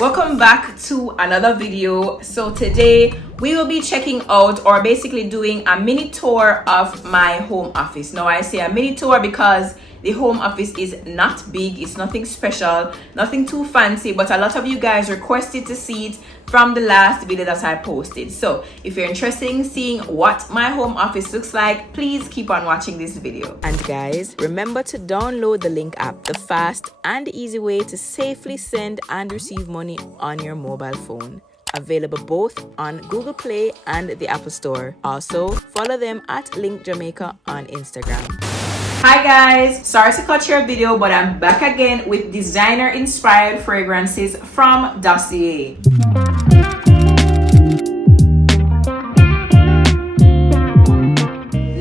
Welcome back to another video. So today we will be checking out, or basically doing a mini tour of my home office. Now I say a mini tour because the home office is not big, it's nothing special, nothing too fancy, but a lot of you guys requested to see it from the last video that I posted. So if you're interested in seeing what my home office looks like, please keep on watching this video. And guys, remember to download the Link app, the fast and easy way to safely send and receive money on your mobile phone. Available both on Google Play and the Apple Store. Also, follow them at Link Jamaica on Instagram. Hi guys, sorry to cut your video, but I'm back again with designer inspired fragrances from Dossier.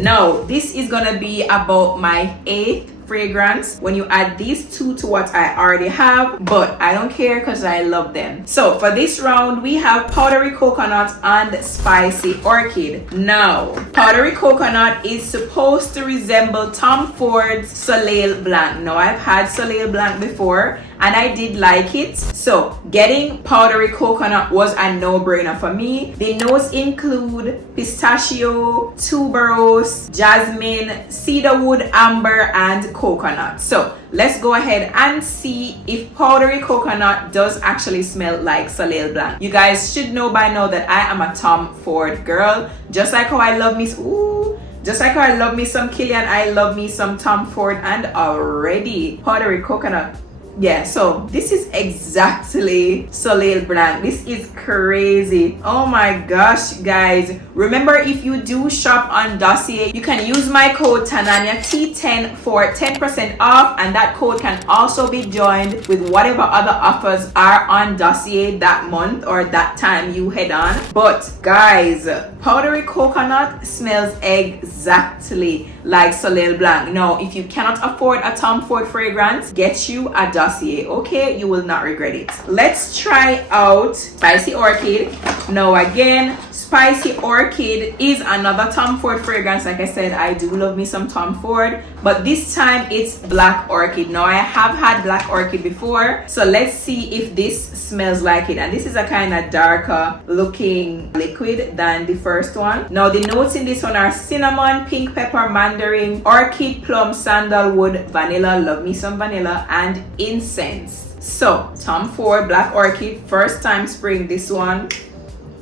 Now, this is gonna be about my 8th fragrance when you add these two to what I already have, but I don't care because I love them. So for this round we have powdery coconut and spicy orchid. Now powdery coconut is supposed to resemble Tom Ford's Soleil Blanc. Now I've had Soleil Blanc before and I did like it, so getting powdery coconut was a no-brainer for me. The notes include pistachio, tuberose, jasmine, cedarwood, amber and coconut. So let's go ahead and see if powdery coconut does actually smell like Soleil Blanc. You guys should know by now that I am a Tom Ford girl. Just like how I love me some Killian, I love me some Tom Ford, and already powdery coconut. Yeah, so this is exactly Soleil Blanc. This is crazy. Oh my gosh, guys. Remember, if you do shop on Dossier, you can use my code Tanaania T10 for 10% off, and that code can also be joined with whatever other offers are on Dossier that month or that time you head on. But guys, powdery coconut smells exactly like Soleil Blanc. Now, if you cannot afford a Tom Ford fragrance, get you a Dossier, okay? You will not regret it. Let's try out Spicy Orchid. Now again, Spicy Orchid is another Tom Ford fragrance. Like I said, I do love me some Tom Ford, but this time it's Black Orchid. Now I have had Black Orchid before, so let's see if this smells like it. And this is a kind of darker looking liquid than the first one. Now the notes in this one are cinnamon, pink pepper, mandarin, orchid, plum, sandalwood, vanilla, love me some vanilla, and incense. So Tom Ford Black Orchid, first time spraying this one.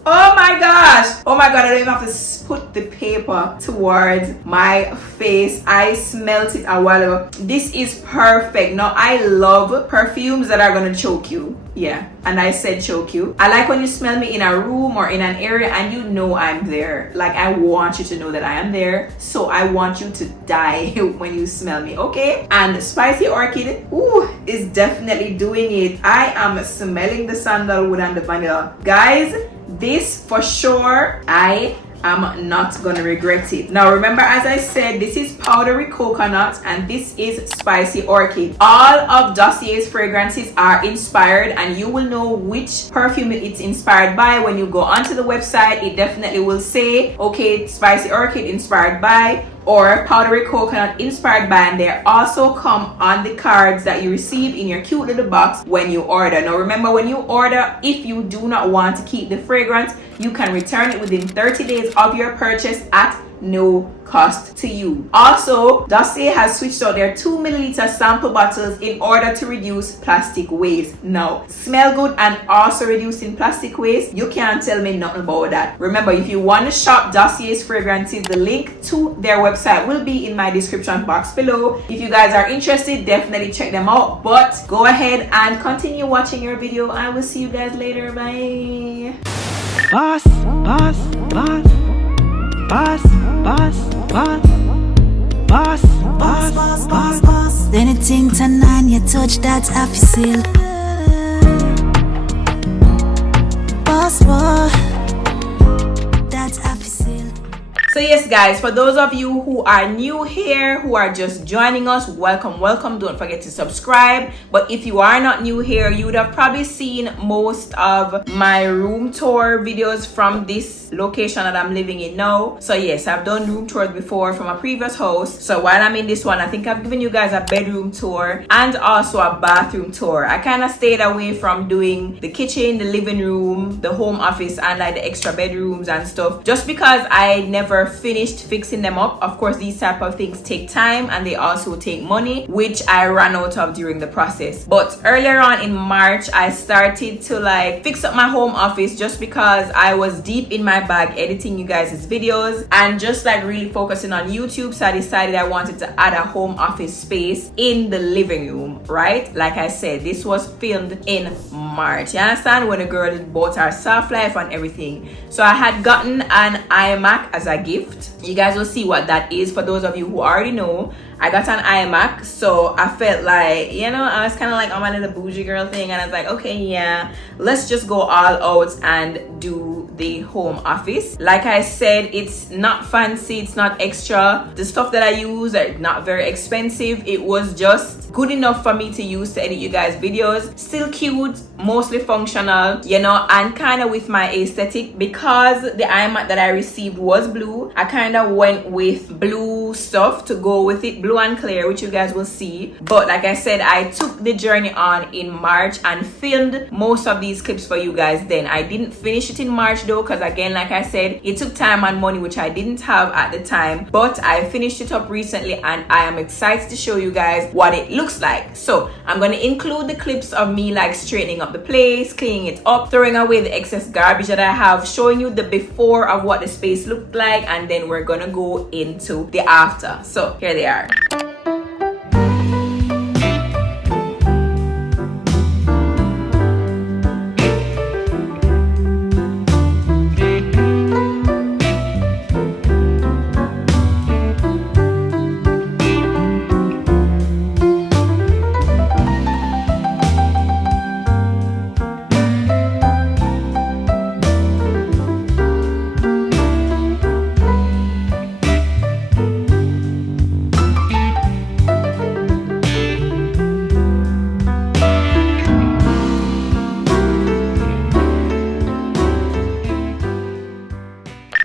Oh my gosh, oh my god, I don't even have to put the paper towards my face. I smelt it a while ago. This is perfect. Now I love perfumes that are gonna choke you. Yeah, and I said choke you. I like when you smell me in a room or in an area and you know I'm there. Like, I want you to know that I am there, so I want you to die when you smell me, okay? And Spicy Orchid, ooh, is definitely doing it. I am smelling the sandalwood and the vanilla. Guys, this for sure, I am not gonna regret it. Now remember, as I said, this is powdery coconut and this is Spicy Orchid. All of Dossier's fragrances are inspired, and you will know which perfume it's inspired by when you go onto the website. It definitely will say, okay, Spicy Orchid inspired by, or powdery coconut inspired by, and they also come on the cards that you receive in your cute little box when you order. Now remember, when you order, if you do not want to keep the fragrance, you can return it within 30 days of your purchase at no cost to you. Also, Dossier has switched out their 2 milliliter sample bottles in order to reduce plastic waste. Now, smell good and also reducing plastic waste, you can't tell me nothing about that. Remember, if you want to shop Dossier's fragrances, the link to their website will be in my description box below. If you guys are interested, definitely check them out. But go ahead and continue watching your video. I will see you guys later. Bye. Boss, boss, boss, boss, boss, boss, boss, boss, boss, boss, boss. Anything Tanaania touch, that's half seal. Boss, boss, that's half seal. So yes guys, for those of you who are new here, who are just joining us, welcome. Don't forget to subscribe. But if you are not new here, you would have probably seen most of my room tour videos from this location that I'm living in now. So yes, I've done room tours before from a previous house. So while I'm in this one, I think I've given you guys a bedroom tour and also a bathroom tour. I kind of stayed away from doing the kitchen, the living room, the home office, and like the extra bedrooms and stuff, just because I never finished fixing them up. Of course, these type of things take time and they also take money, which I ran out of during the process. But earlier on in March, I started to like fix up my home office just because I was deep in my bag editing you guys' videos and just like really focusing on YouTube. So I decided I wanted to add a home office space in the living room, right? Like I said, this was filmed in March, you understand, when a girl bought her soft life and everything. So I had gotten an iMac as a gift. You guys will see what that is. For those of you who already know, I got an iMac, so I felt like, you know, I was kind of like on my little bougie girl thing, and I was like, okay, yeah, let's just go all out and do the home office. Like I said, it's not fancy, it's not extra. The stuff that I use are not very expensive. It was just good enough for me to use to edit you guys videos. Still cute, mostly functional, you know, and kind of with my aesthetic. Because the iMac that I received was blue, I kind of went with blue stuff to go with it, blue and clear, which you guys will see. But like I said, I took the journey on in March and filmed most of these clips for you guys then. I didn't finish it in March though, because again, like I said, it took time and money, which I didn't have at the time. But I finished it up recently and I am excited to show you guys what it looks like. So I'm going to include the clips of me like straightening up the place, cleaning it up, throwing away the excess garbage that I have, showing you the before of what the space looked like, and then we're gonna go into the after. So here they are.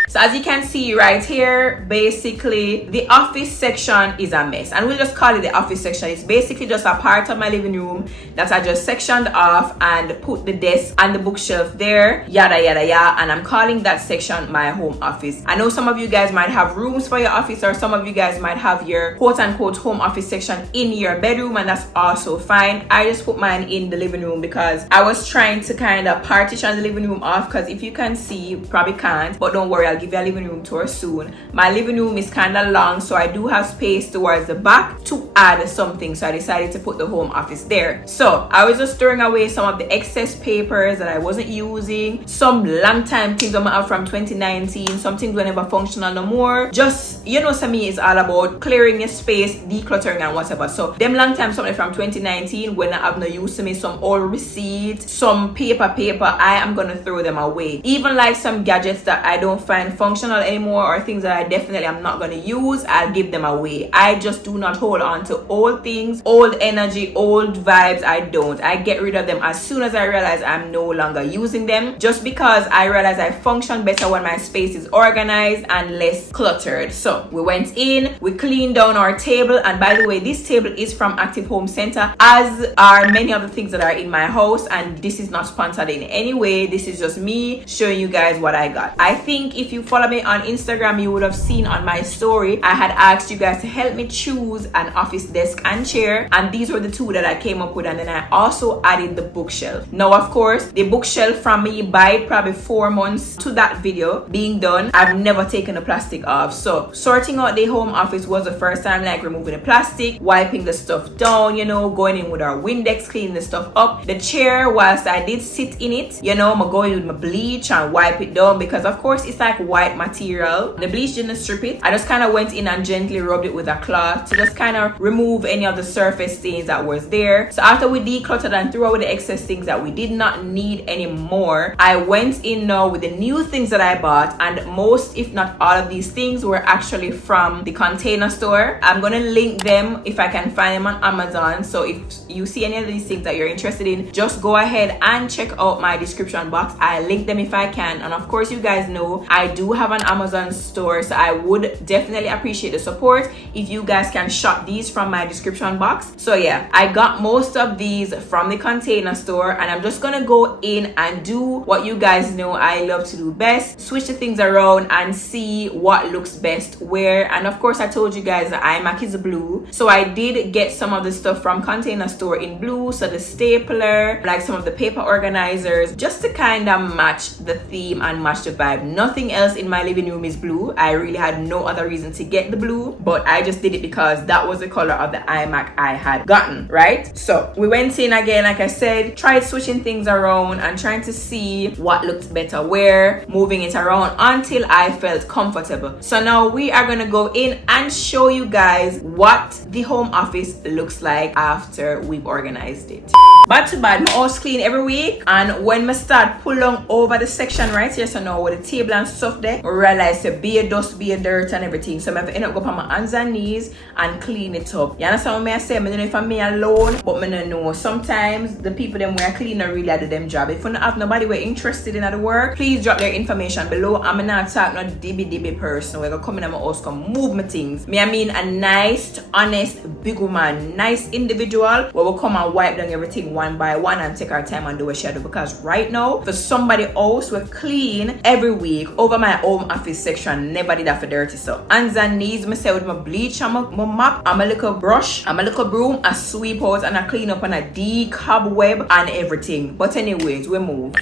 So as you can see right here, basically the office section is a mess, and we'll just call it the office section. It's basically just a part of my living room that I just sectioned off and put the desk and the bookshelf there, yada yada yada, and I'm calling that section my home office. I know some of you guys might have rooms for your office, or some of you guys might have your quote unquote home office section in your bedroom, and that's also fine. I just put mine in the living room because I was trying to kind of partition the living room off, because if you can see, you probably can't, but don't worry, I'll give you a living room tour soon. My living room is kind of long, so I do have space towards the back to add something, so I decided to put the home office there. So I was just throwing away some of the excess papers that I wasn't using, some long time things that I have from 2019, some things were never functional no more. Just, you know, to me it's all about clearing your space, decluttering and whatever. So them long time something from 2019 when I have no use to me, some old receipts, some paper, I am gonna throw them away. Even like some gadgets that I don't find functional anymore, or things that I definitely am not gonna use, I'll give them away. I just do not hold on to old things, old energy, old vibes. I don't. I get rid of them as soon as I realize I'm no longer using them, just because I realize I function better when my space is organized and less cluttered. So we went in, we cleaned down our table, and by the way, this table is from Active Home Center, as are many of the things that are in my house, and this is not sponsored in any way. This is just me showing you guys what I got. I think if you follow me on Instagram, you would have seen on my story I had asked you guys to help me choose an office desk and chair, and these were the two that I came up with, and then I also added the bookshelf. Now of course, the bookshelf from me by probably 4 months to that video being done, I've never taken the plastic off. So sorting out the home office was the first time, like removing the plastic, wiping the stuff down, you know, going in with our Windex, cleaning the stuff up. The chair, whilst I did sit in it, you know, I'm going with my bleach and wipe it down, because of course it's like white material. The bleach didn't strip it. I just kind of went in and gently rubbed it with a cloth to just kind of remove any of the surface stains that was there. So after we decluttered and threw away the excess things that we did not need anymore, I went in now with the new things that I bought, and most if not all of these things were actually from the Container Store. I'm gonna link them if I can find them on Amazon, so if you see any of these things that you're interested in, just go ahead and check out my description box. I link them if I can, and of course you guys know I do have an Amazon store, so I would definitely appreciate the support if you guys can shop these from my description box. So yeah, I got most of these from the Container Store, and I'm just gonna go in and do what you guys know I love to do best: switch the things around and see what looks best where. And of course I told you guys that iMac is blue, so I did get some of the stuff from Container Store in blue, so the stapler, like some of the paper organizers, just to kind of match the theme and match the vibe. Nothing else in my living room is blue. I really had no other reason to get the blue, but I just did it because that was the color of the iMac I had gotten, right? So we went in again, like I said, tried switching things around and trying to see what looked better where, moving it around until I felt comfortable. So now we are gonna go in and show you guys what the home office looks like after we've organized it. Bad to bad, my house clean every week, and when I start pulling over the section right here, so now with the table and stuff there, I realize to be a dust, be a dirt and everything, so I have to end up going on my hands and knees and clean it up. You understand what I say? I don't know if I'm me alone, but I don't know. Sometimes the people them where I clean are really do them job. If you don't have nobody we're interested in at the work, please drop their information below. I'm not talking no dibby person. We're gonna come in and my house, come move my things. I mean a nice, honest, big woman, nice individual where we'll come and wipe down everything one by one and take our time and do a shadow. Because right now, for somebody else, we clean every week over my home office section. Never did that for dirty. So hands and knees, I say with my bleach and my mop and my little brush and my little broom, I sweep out and I clean up and I decobweb and everything. But anyways, we move.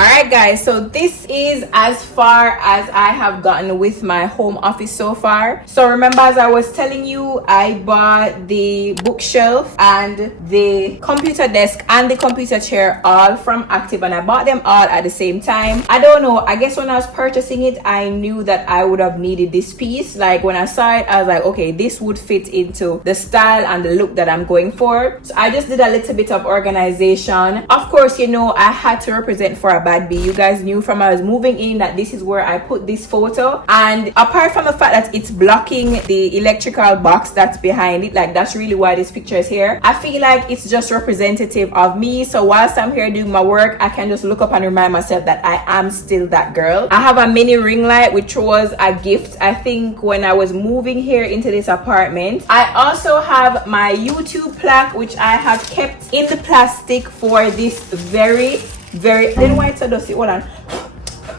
Alright guys, so this is as far as I have gotten with my home office so far. So remember, as I was telling you, I bought the bookshelf and the computer desk and the computer chair all from Active, and I bought them all at the same time. I don't know, I guess when I was purchasing it, I knew that I would have needed this piece. Like when I saw it, I was like, okay, this would fit into the style and the look that I'm going for. So I just did a little bit of organization. Of course, you know, I had to represent for a bad B. You guys knew from I was moving in that this is where I put this photo, and apart from the fact that it's blocking the electrical box that's behind it, like that's really why this picture is here, I feel like it's just representative of me. So whilst I'm here doing my work, I can just look up and remind myself that I am still that girl. I have a mini ring light, which was a gift I think when I was moving here into this apartment. I also have my YouTube plaque, which I have kept in the plastic for this very then why it's a dusty, hold on,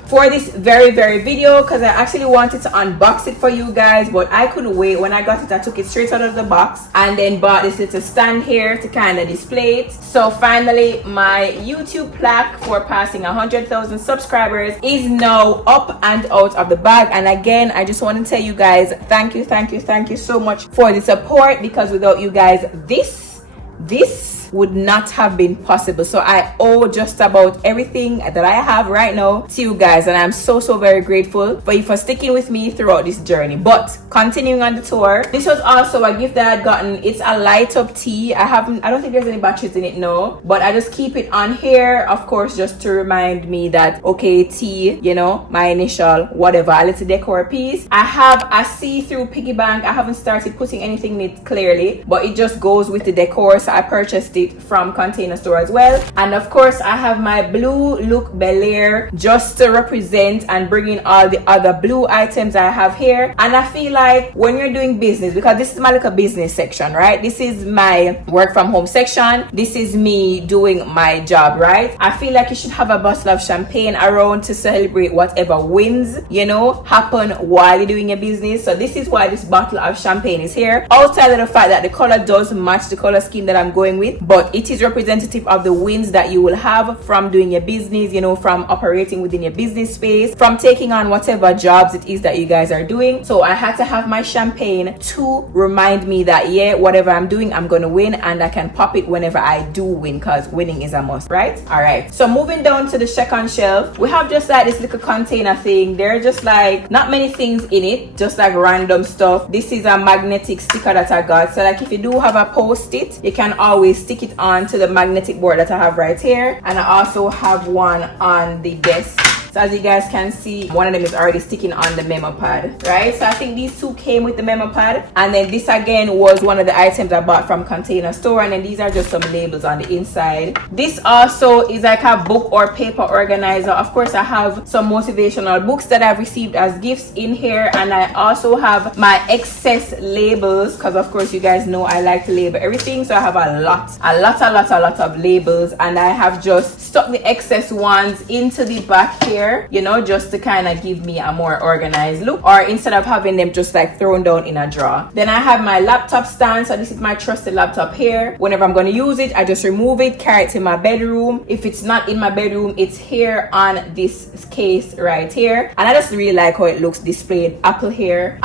for this very video, because I actually wanted to unbox it for you guys, but I couldn't wait. When I got it, I took it straight out of the box and then bought this little stand here to kind of display it. So finally, my YouTube plaque for passing 100,000 subscribers is now up and out of the bag. And again, I just want to tell you guys, thank you so much for the support, because without you guys, this would not have been possible. So I owe just about everything that I have right now to you guys, and I'm so very grateful for you for sticking with me throughout this journey. But continuing on the tour, this was also a gift that I had gotten. It's a light up tea. I don't think there's any batteries in it, no, but I just keep it on here, of course, just to remind me that okay, tea, you know, my initial whatever, a little decor piece. I have a see-through piggy bank. I haven't started putting anything in it clearly, but it just goes with the decor, so I purchased it from Container Store as well. And of course, I have my blue Look Bel Air just to represent and bring in all the other blue items I have here. And I feel like when you're doing business, because this is my little business section, right? This is my work from home section. This is me doing my job, right? I feel like you should have a bottle of champagne around to celebrate whatever wins, you know, happen while you're doing your business. So this is why this bottle of champagne is here. Outside of the fact that the color does match the color scheme that I'm going with, but it is representative of the wins that you will have from doing your business, you know, from operating within your business space, from taking on whatever jobs it is that you guys are doing. So I had to have my champagne to remind me that, yeah, whatever I'm doing, I'm gonna win, and I can pop it whenever I do win, because winning is a must, right? All right, so moving down to the second shelf, we have just like this little container thing. There are just like not many things in it, just like random stuff. This is a magnetic sticker that I got, so like if you do have a post-it, you can always stick it on to the magnetic board that I have right here. And I also have one on the desk. So as you guys can see, one of them is already sticking on the memo pad, right? So I think these two came with the memo pad. And then this again was one of the items I bought from Container Store. And then these are just some labels on the inside. This also is like a book or paper organizer. Of course, I have some motivational books that I've received as gifts in here. And I also have my excess labels, because of course you guys know I like to label everything. So I have a lot of labels. And I have just stuck the excess ones into the back here, you know, just to kind of give me a more organized look, or instead of having them just like thrown down in a drawer. Then I have my laptop stand. So this is my trusted laptop here. Whenever I'm going to use it, I just remove it, carry it to my bedroom. If it's not in my bedroom, it's here on this case right here. And I just really like how it looks displayed. Apple here,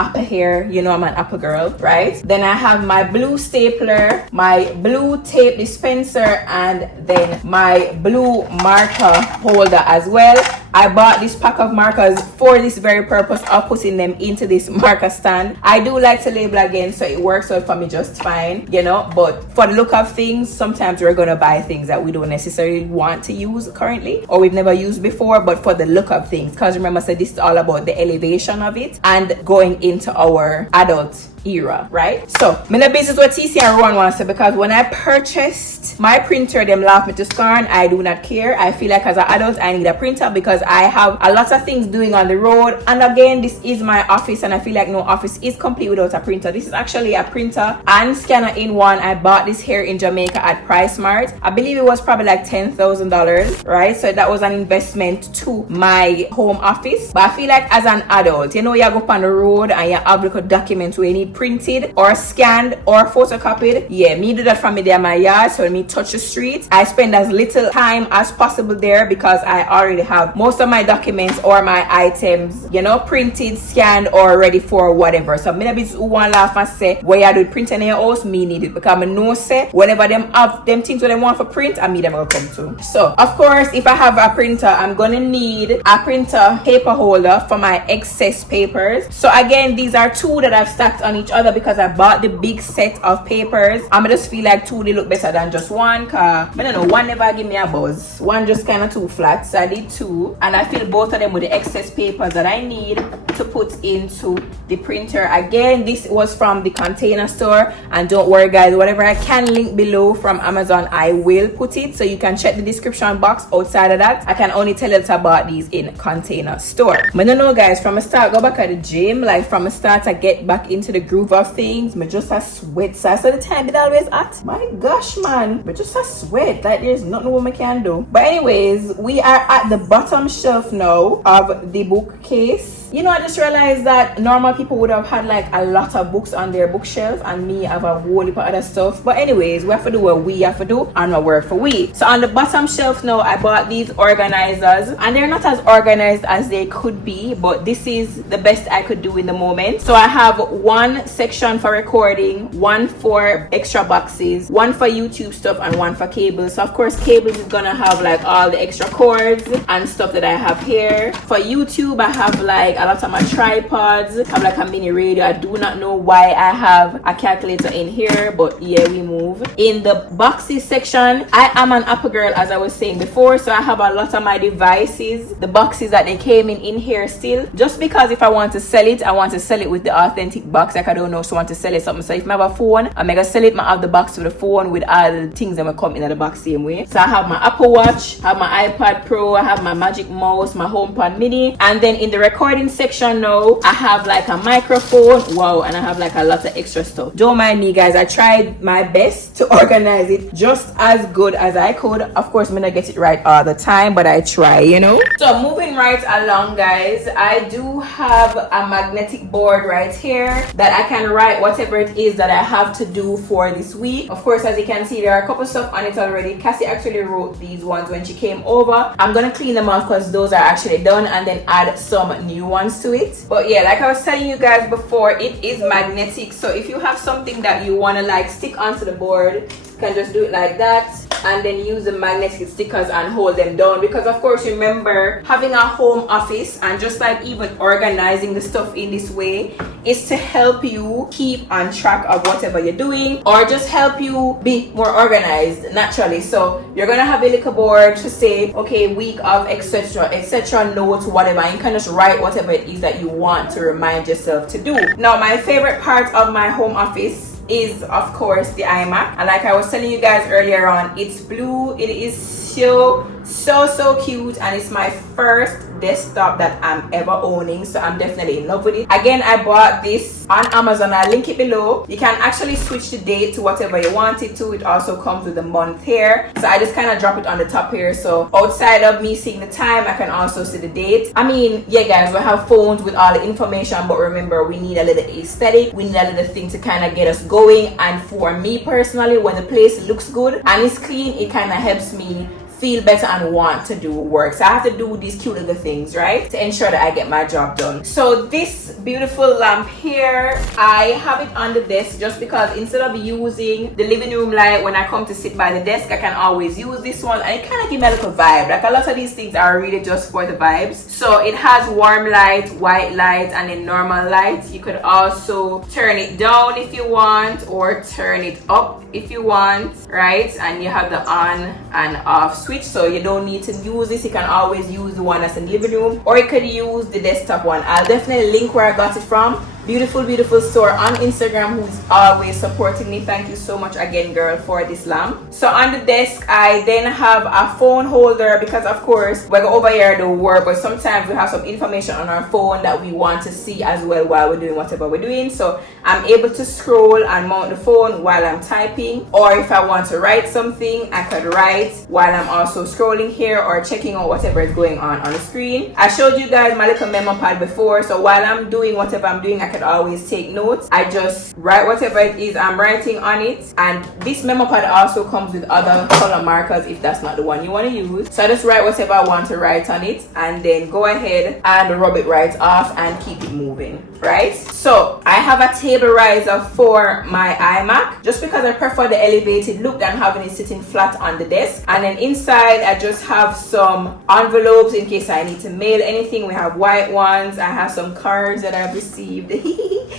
you know, I'm an Apple girl, right? Then I have my blue stapler, my blue tape dispenser, and then my blue marker holder as well. I bought this pack of markers for this very purpose of putting them into this marker stand. I do like to label again, so it works out for me just fine, you know. But for the look of things, sometimes we're gonna buy things that we don't necessarily want to use currently, or we've never used before, but for the look of things, because remember I said this is all about the elevation of it and going into our adult era, right? So I'm in a business with TC and Rowan wants to, because when I purchased my printer, them laughed me to scorn. I do not care. I feel like as an adult I need a printer because I have a lot of things doing on the road, and again, this is my office, and I feel like no office is complete without a printer. This is actually a printer and scanner in one. I bought this here in Jamaica at PriceSmart. I believe it was probably like $10,000, right? So that was an investment to my home office. But I feel like as an adult, you know, you go up on the road and you have little documents where you need printed or scanned or photocopied. Yeah, me do that from me there in my yard. So when me touch the street, I spend as little time as possible there, because I already have most of my documents or my items, you know, printed, scanned, or ready for whatever. So me who want laugh and say, where you do printing in your house, me need it, because I know say whenever them have them things that they want for print, and me them will come to. So of course, if I have a printer, I'm gonna need a printer paper holder for my excess papers. So again, these are two that I've stacked on each other because I bought the big set of papers. I just feel like two they look better than just one, cause I don't know, one never give me a buzz. One just kind of too flat, so I did two, and I fill both of them with the excess papers that I need to put into the printer. Again, this was from the Container Store, and don't worry guys, whatever I can link below from Amazon, I will put it, so you can check the description box. Outside of that, I can only tell you that I bought these in Container Store. I don't know guys, from a start go back at the gym, like from a start I get back into the groove of things, me just a sweat. So I saw the time it always hot. My gosh man, but just a sweat, like there's nothing woman can do. But anyways, we are at the bottom shelf now of the bookcase. You know, I just realized that normal people would have had like a lot of books on their bookshelf, and me have a whole heap of other stuff. But anyways, we have to do what we have to do and what work for we. So on the bottom shelf now, I bought these organizers, and they're not as organized as they could be, but this is the best I could do in the moment. So I have one section for recording, one for extra boxes, one for YouTube stuff, and one for cables. So of course cables is gonna have like all the extra cords and stuff that I have here. For YouTube, I have like a lot of my tripods, I have like a mini radio. I do not know why I have a calculator in here, but yeah, we move. In the boxes section, I am an Apple girl, as I was saying before, so I have a lot of my devices, the boxes that they came in here still, just because if I want to sell it, I want to sell it with the authentic box. Like I don't know, so I want to sell it something. So if I have a phone, I'm gonna sell it, I have the box with the phone with all the things that will come in the box same way. So I have my Apple Watch, I have my iPad Pro, I have my Magic Mouse, my HomePod Mini, and then in the recording recording section now. I have like a microphone, wow, and I have like a lot of extra stuff. Don't mind me, guys. I tried my best to organize it just as good as I could. Of course, I'm gonna get it right all the time, but I try, you know. So moving right along, guys, I do have a magnetic board right here that I can write whatever it is that I have to do for this week. Of course, as you can see, there are a couple stuff on it already. Cassie actually wrote these ones when she came over. I'm gonna clean them off because those are actually done, and then add some new ones to it. But yeah, like I was telling you guys before, it is magnetic, so if you have something that you want to like stick onto the board, you can just do it like that and then use the magnetic stickers and hold them down. Because of course, remember, having a home office and just like even organizing the stuff in this way is to help you keep on track of whatever you're doing, or just help you be more organized naturally. So you're gonna have a little board to say, okay, week of etc notes, whatever, and you can just write whatever it is that you want to remind yourself to do. Now, my favorite part of my home office is of course the iMac, and like I was telling you guys earlier on, it's blue. It is so cute, and it's my first desktop that I'm ever owning, so I'm definitely in love with it. Again, I bought this on Amazon. I'll link it below. You can actually switch the date to whatever you want it to. It also comes with a month here, so I just kind of drop it on the top here, so outside of me seeing the time, I can also see the date. I mean, yeah guys, we have phones with all the information, but remember, we need a little aesthetic. We need a little thing to kind of get us going. And for me personally, when the place looks good and it's clean, it kind of helps me feel better and want to do work. So I have to do these cute little things, right, to ensure that I get my job done. So this beautiful lamp here, I have it on the desk just because instead of using the living room light when I come to sit by the desk, I can always use this one, and it kind of gives me a little vibe. Like a lot of these things are really just for the vibes. So it has warm light, white light, and then normal light. You could also turn it down if you want, or turn it up if you want, right? And you have the on and off switch, so you don't need to use this. You can always use the one that's in the living room, or you could use the desktop one. I'll definitely link where I got it from. Beautiful store on Instagram, who's always supporting me. Thank you so much again, girl, for this lamp. So on the desk, I then have a phone holder, because of course we go over here to work, but sometimes we have some information on our phone that we want to see as well while we're doing whatever we're doing. So I'm able to scroll and mount the phone while I'm typing, or if I want to write something, I could write while I'm also scrolling here or checking out whatever is going on the screen. I showed you guys my little memo pad before, so while I'm doing whatever I'm doing, I could always take notes. I just write whatever it is I'm writing on it, and this memo pad also comes with other color markers if that's not the one you want to use. So I just write whatever I want to write on it, and then go ahead and rub it right off and keep it moving, right? So I have a table riser for my iMac just because I prefer the elevated look than having it sitting flat on the desk. And then inside I just have some envelopes in case I need to mail anything. We have white ones. I have some cards that I've received.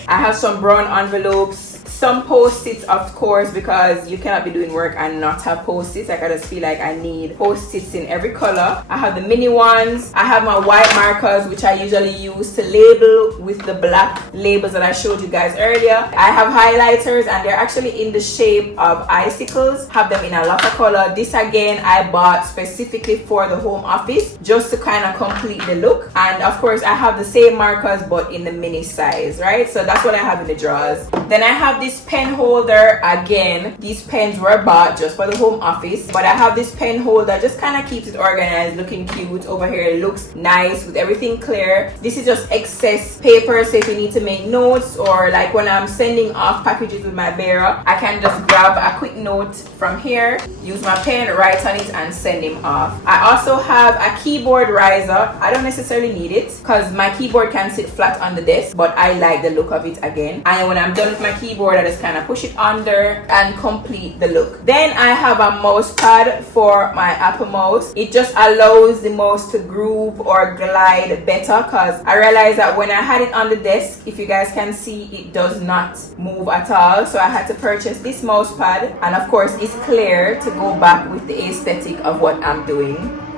I have some brown envelopes, some post-its, of course, because you cannot be doing work and not have post-its. Like, I just feel like I need post-its in every color. I have the mini ones. I have my white markers, which I usually use to label with the black labels that I showed you guys earlier. I have highlighters, and they're actually in the shape of icicles. Have them in a lot of color. This again I bought specifically for the home office, just to kind of complete the look. And of course I have the same markers but in the mini size, right? So that's what I have in the drawers. Then I have this pen holder. Again, these pens were bought just for the home office, but I have this pen holder, just kind of keeps it organized, looking cute. Over here it looks nice with everything clear. This is just excess paper, so if you need to make notes, or like when I'm sending off packages with my bearer, I can just grab a quick note from here, use my pen, write on it, and send him off. I also have a keyboard riser. I don't necessarily need it because my keyboard can sit flat on the desk, but I like the look of it again. And when I'm done with my keyboard, I just kind of push it under and complete the look. Then I have a mouse pad for my Apple mouse. It just allows the mouse to groove or glide better, because I realized that when I had it on the desk, if you guys can see, it does not move at all. So I had to purchase this mouse pad, and of course it's clear to go back with the aesthetic of what I'm doing.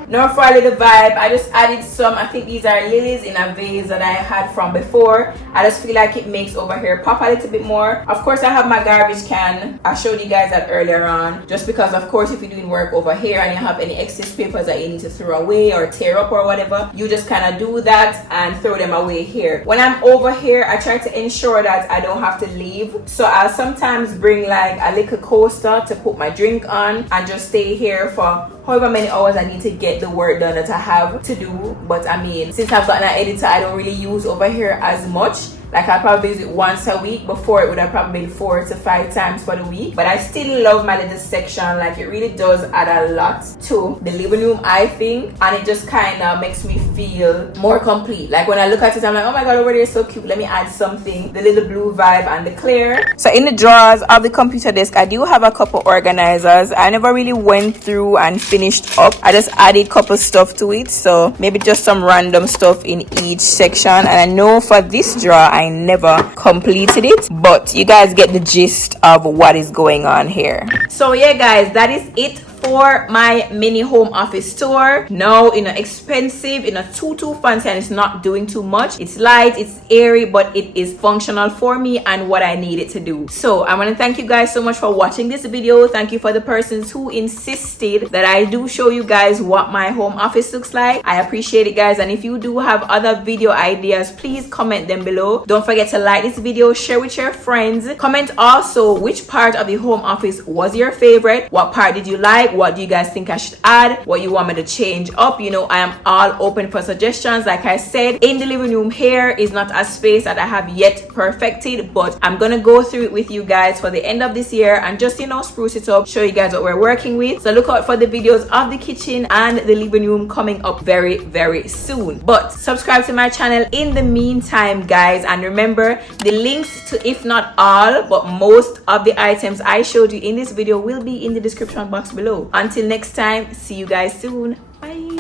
Nor for a little vibe, I just added some, I think these are lilies in a vase that I had from before. I just feel like it makes over here pop a little bit more. Of course, I have my garbage can. I showed you guys that earlier on, just because of course if you're doing work over here and you have any excess papers that you need to throw away or tear up or whatever, you just kind of do that and throw them away here. When I'm over here, I try to ensure that I don't have to leave, so I'll sometimes bring like a little coaster to put my drink on and just stay here for however many hours I need to get the work done that I have to do. But I mean, since I've got an editor, I don't really use over here as much. Like I probably use it once a week. Before it would have probably been 4 to 5 times for the week. But I still love my little section. Like it really does add a lot to the living room, I think. And it just kind of makes me feel more complete. Like when I look at it, I'm like, oh my god, over there is so cute. Let me add something. The little blue vibe and the clear. So in the drawers of the computer desk, I do have a couple organizers. I never really went through and finished up. I just added a couple stuff to it. So maybe just some random stuff in each section. And I know for this drawer, I never completed it, but you guys get the gist of what is going on here. So yeah guys, that is it for my mini home office tour. No, it's not expensive, it's not too fancy, and it's not doing too much. It's light, it's airy, but it is functional for me and what I need it to do. So I want to thank you guys so much for watching this video. Thank you for the persons who insisted that I do show you guys what my home office looks like. I appreciate it guys, and if you do have other video ideas, please comment them below. Don't forget to like this video, share with your friends, comment also which part of the home office was your favorite, what part did you like, what do you guys think I should add, what you want me to change up. You know, I am all open for suggestions. Like I said, in the living room here is not a space that I have yet perfected, but I'm gonna go through it with you guys for the end of this year and just, you know, spruce it up, show you guys what we're working with. So look out for the videos of the kitchen and the living room coming up very soon. But subscribe to my channel in the meantime guys, and remember the links to, if not all but most of the items I showed you in this video, will be in the description box below. Until next time, see you guys soon. Bye.